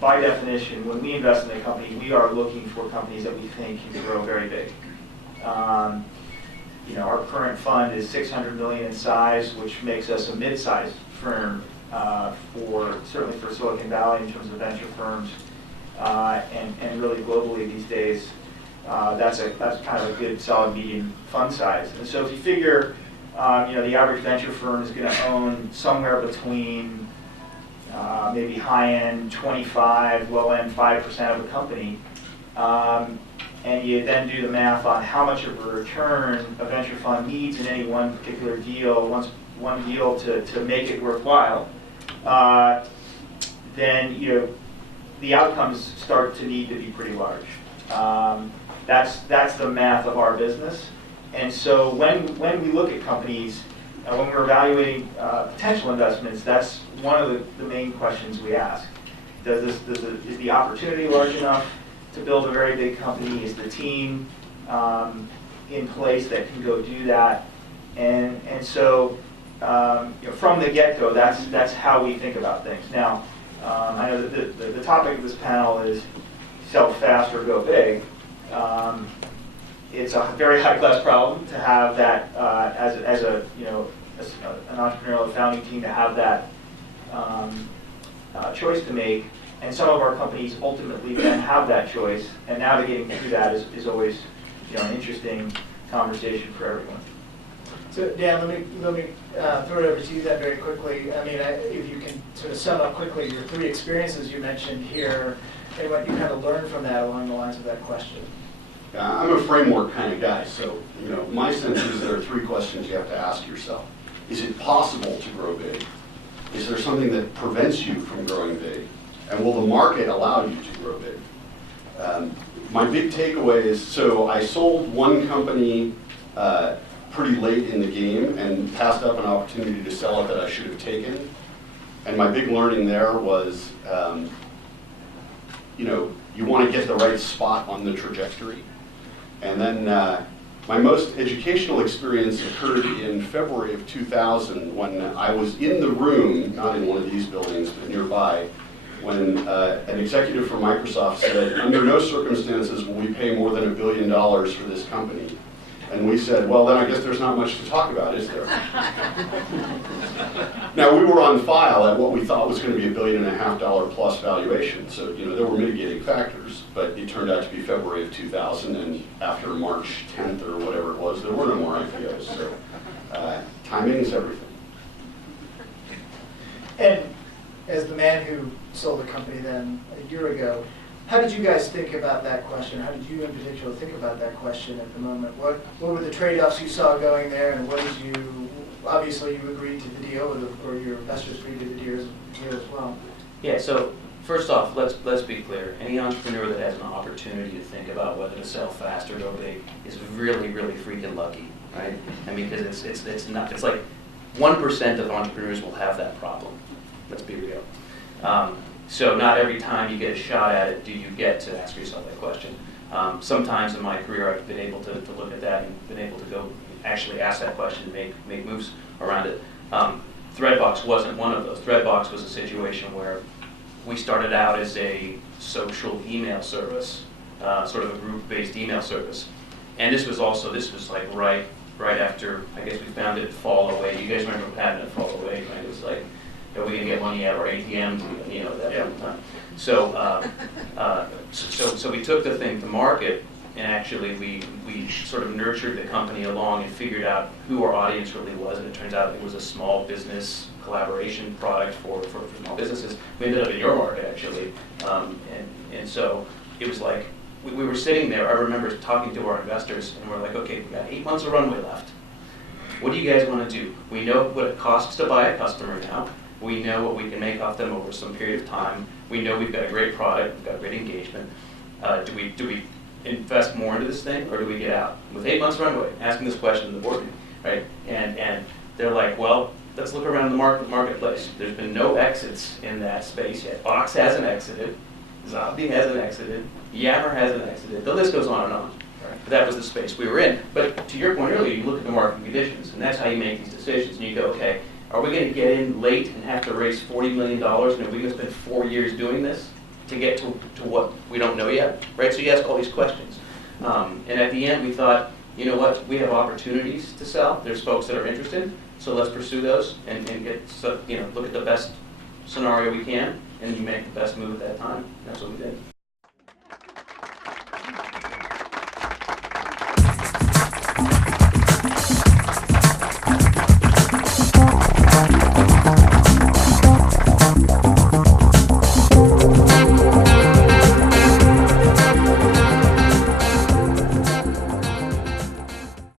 by definition, when we invest in a company, we are looking for companies that we think can grow very big. Our current fund is $600 million in size, which makes us a mid-sized firm certainly for Silicon Valley in terms of venture firms, and really globally these days. That's kind of a good solid medium fund size. And so if you figure, the average venture firm is going to own somewhere between maybe high-end 25, low-end 5% of a company, and you then do the math on how much of a return a venture fund needs in any one particular deal, one deal to make it worthwhile, then the outcomes start to need to be pretty large. That's the math of our business. And so when we look at companies, when we're evaluating potential investments, that's one of the main questions we ask. Is the opportunity large enough to build a very big company? Is the team in place that can go do that? And so from the get-go, that's how we think about things. Now, I know that the topic of this panel is sell fast or go big. It's a very high-class problem to have that as an entrepreneurial founding team, to have that choice to make. And some of our companies ultimately then have that choice, and navigating through that is always an interesting conversation for everyone. So Dan, let me throw it over to you then very quickly. I mean, if you can sort of sum up quickly your three experiences you mentioned here, and what you kind of learned from that along the lines of that question. I'm a framework kind of guy, so my sense is there are three questions you have to ask yourself. Is it possible to grow big? Is there something that prevents you from growing big? And will the market allow you to grow big? My big takeaway is, so I sold one company pretty late in the game and passed up an opportunity to sell it that I should have taken. And my big learning there was, you want to get the right spot on the trajectory. And then my most educational experience occurred in February of 2000 when I was in the room, not in one of these buildings, but nearby, when an executive from Microsoft said, under no circumstances will we pay more than $1 billion for this company. And we said, well, then I guess there's not much to talk about, is there? Now, we were on file at what we thought was going to be $1.5 billion plus valuation. So, there were mitigating factors, but it turned out to be February of 2000, and after March 10th or whatever it was, there were no more IPOs. So, timing is everything. And as the man who sold the company then a year ago, how did you guys think about that question? How did you in particular think about that question at the moment? What were the trade-offs you saw going there, and what did you, obviously you agreed to the deal, or your investors agreed to the deal as well? Yeah, so first off, let's be clear. Any entrepreneur that has an opportunity to think about whether to sell fast or go big is really, really freaking lucky, right? I mean, because it's like 1% of entrepreneurs will have that problem. Let's be real. So not every time you get a shot at it do you get to ask yourself that question. Sometimes in my career I've been able to look at that and been able to go actually ask that question and make moves around it. Threadbox wasn't one of those. Threadbox was a situation where we started out as a social email service, sort of a group-based email service. And this was like right after, I guess we founded Fall Away. You guys remember what happened at Fall Away, right? It was like, we can get money out of our ATMs, at that point in time. So we took the thing to market, and actually we sort of nurtured the company along and figured out who our audience really was, and it turns out it was a small business collaboration product for small businesses. We ended up in your market, actually, and so it was like, we were sitting there, I remember talking to our investors, and we're like, okay, we've got 8 months of runway left. What do you guys want to do? We know what it costs to buy a customer now. We know what we can make off them over some period of time. We know we've got a great product, we've got great engagement. Do we invest more into this thing, or do we get out? With 8 months runway, asking this question in the boardroom, right? And they're like, well, let's look around the marketplace. There's been no exits in that space yet. Box hasn't exited, Zombie hasn't exited, Yammer hasn't exited. The list goes on and on. Right? That was the space we were in. But to your point earlier, you look at the market conditions, and that's how you make these decisions. And you go, okay, are we going to get in late and have to raise $40 million, and are we going to spend 4 years doing this to get to what we don't know yet, right? So you ask all these questions. And at the end, we thought, you know what, we have opportunities to sell. There's folks that are interested, so let's pursue those and get, so, you know, look at the best scenario we can, and you make the best move at that time. That's what we did.